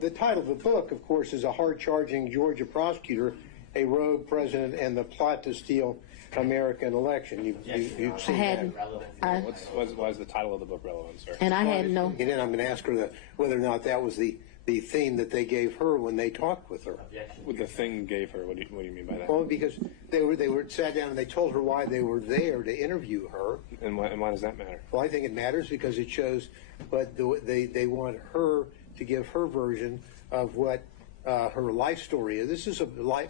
The title of the book, of course, is A Hard-Charging Georgia Prosecutor, a Rogue President, and the Plot to Steal American Election. You've seen that. Why is the title of the book relevant, sir? And I had no... And then I'm going to ask her whether or not that was the theme that they gave her when they talked with her. What the thing gave her? What do you mean by that? Well, because they were sat down and they told her why they were there to interview her. And why does that matter? Well, I think it matters because it shows what they want her to give her version of what her life story is. This is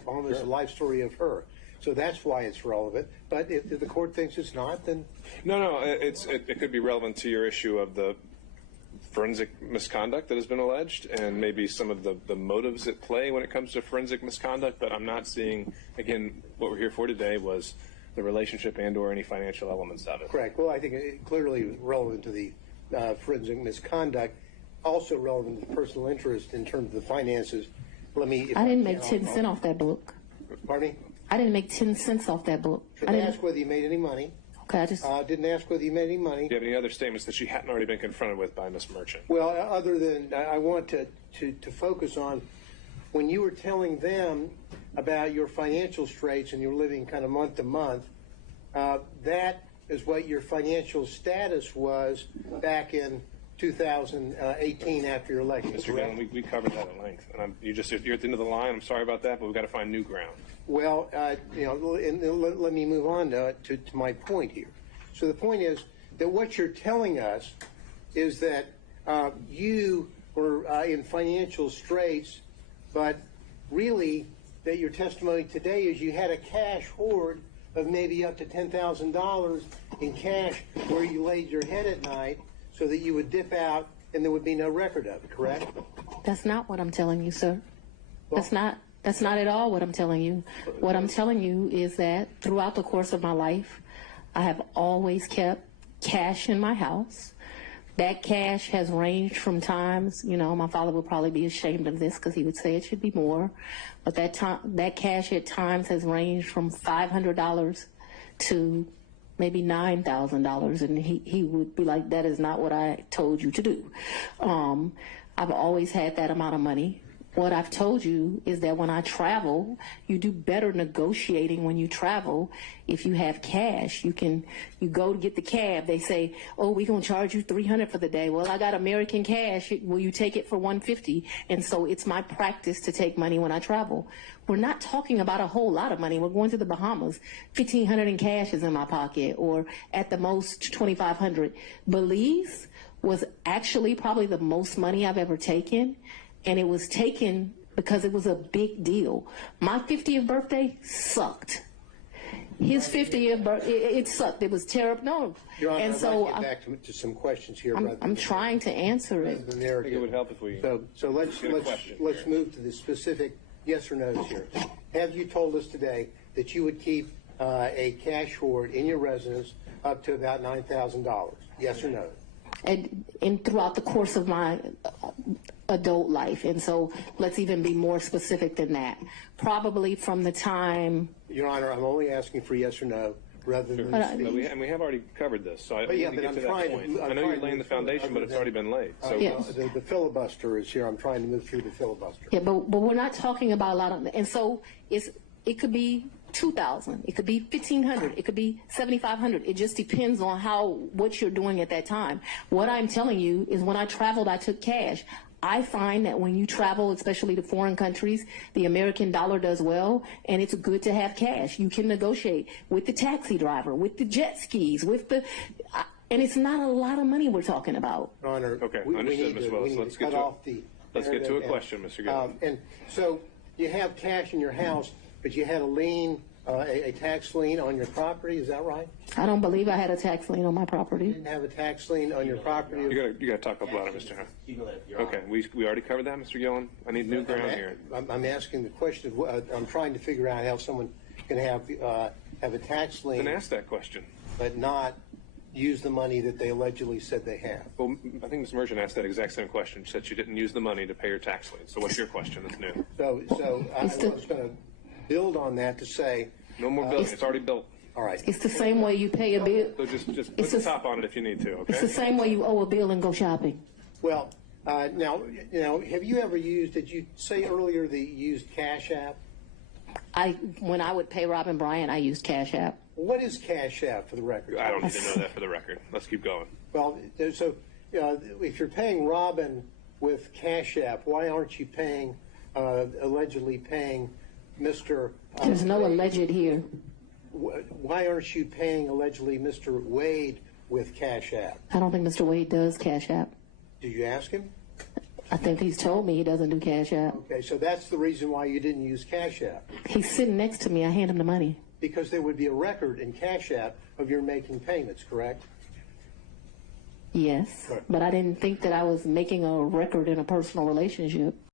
almost a life story of her. So that's why it's relevant. But if the court thinks it's not, then... No, it could be relevant to your issue of the forensic misconduct that has been alleged and maybe some of the motives at play when it comes to forensic misconduct. But I'm not seeing, again, what we're here for today was the relationship and or any financial elements of it. Correct. Well, I think it's clearly relevant to the forensic misconduct, also relevant to the personal interest in terms of the finances. I didn't make 10 cents off that book. Pardon me? I didn't make 10 cents off that book. I didn't ask whether you made any money. Okay, I just... didn't ask whether you made any money. Do you have any other statements that she hadn't already been confronted with by Ms. Merchant? Well, other than I want to focus on when you were telling them about your financial straits and you were living kind of month to month, that is what your financial status was back in 2018 after your election. Mr. Gallon, we covered that at length. And you're at the end of the line. I'm sorry about that, but we've got to find new ground. Well, let me move on to my point here. So the point is that what you're telling us is that you were in financial straits, but really that your testimony today is you had a cash hoard of maybe up to $10,000 in cash where you laid your head at night so that you would dip out and there would be no record of it, correct? That's not what I'm telling you, sir. Well, That's not at all what I'm telling you. What I'm telling you is that throughout the course of my life, I have always kept cash in my house. That cash has ranged from times, my father would probably be ashamed of this because he would say it should be more. But that cash at times has ranged from $500 to maybe $9,000. And he would be like, that is not what I told you to do. I've always had that amount of money. What I've told you is that when I travel, you do better negotiating when you travel. If you have cash, you go to get the cab. They say, oh, we're going to charge you $300 for the day. Well, I got American cash. Will you take it for $150? And so it's my practice to take money when I travel. We're not talking about a whole lot of money. We're going to the Bahamas. $1,500 in cash is in my pocket, or at the most $2,500. Belize was actually probably the most money I've ever taken. And it was taken because it was a big deal. My 50th birthday sucked. His 50th birthday, it sucked. It was terrible. No. Your Honor, and I'd so like to get back to some questions here. I'm trying to answer it. I think it would help if we... So let's move to the specific yes or no's here. Have you told us today that you would keep a cash hoard in your residence up to about $9,000? Yes or no? And throughout the course of my adult life. And so let's even be more specific than that. Probably from the time... Your Honor, I'm only asking for yes or no rather than speech. And we have already covered this, so I but need to get to that point. I know you're laying the foundation, but it's already been laid. So yes. The filibuster is here. I'm trying to move through the filibuster. Yeah, but we're not talking about a lot of... And so it could be $2,000, it could be $1,500, it could be $7,500. It just depends on what you're doing at that time. What I'm telling you is when I traveled, I took cash. I find that when you travel, especially to foreign countries, the American dollar does well, and it's good to have cash. You can negotiate with the taxi driver, with the jet skis, and it's not a lot of money we're talking about. Your Honor, okay, understood, Ms. Willis. Let's get to a question, Mr. Gill. And so you have cash in your house, but you had a lien, a tax lien on your property. Is that right? I don't believe I had a tax lien on my property. You didn't have a tax lien on your property. You got to talk up louder, Mr. Hunt. Okay, we already covered that, Mr. Gillen. I need new ground here. I'm asking the question. I'm trying to figure out how someone can have a tax lien. Then ask that question. But not use the money that they allegedly said they have. Well, I think Ms. Merchant asked that exact same question. She said she didn't use the money to pay her tax lien. So what's your question that's new? So I was going to build on that to say... No more building. It's already built. All right. It's the same way you pay a bill. So just put the top on it if you need to, okay? It's the same way you owe a bill and go shopping. Well, Now, have you ever used? Did you say earlier that you used Cash App? When I would pay Robin Bryant, I used Cash App. What is Cash App for the record? I don't need to know that for the record. Let's keep going. Well, so if you're paying Robin with Cash App, why aren't you paying, allegedly paying Mr. There's no alleged here. Why aren't you paying allegedly Mr. Wade with Cash App? I don't think Mr. Wade does Cash App. Did you ask him? I think he's told me he doesn't do Cash App. Okay, so that's the reason why you didn't use Cash App. He's sitting next to me. I hand him the money. Because there would be a record in Cash App of your making payments, correct? Yes, but I didn't think that I was making a record in a personal relationship.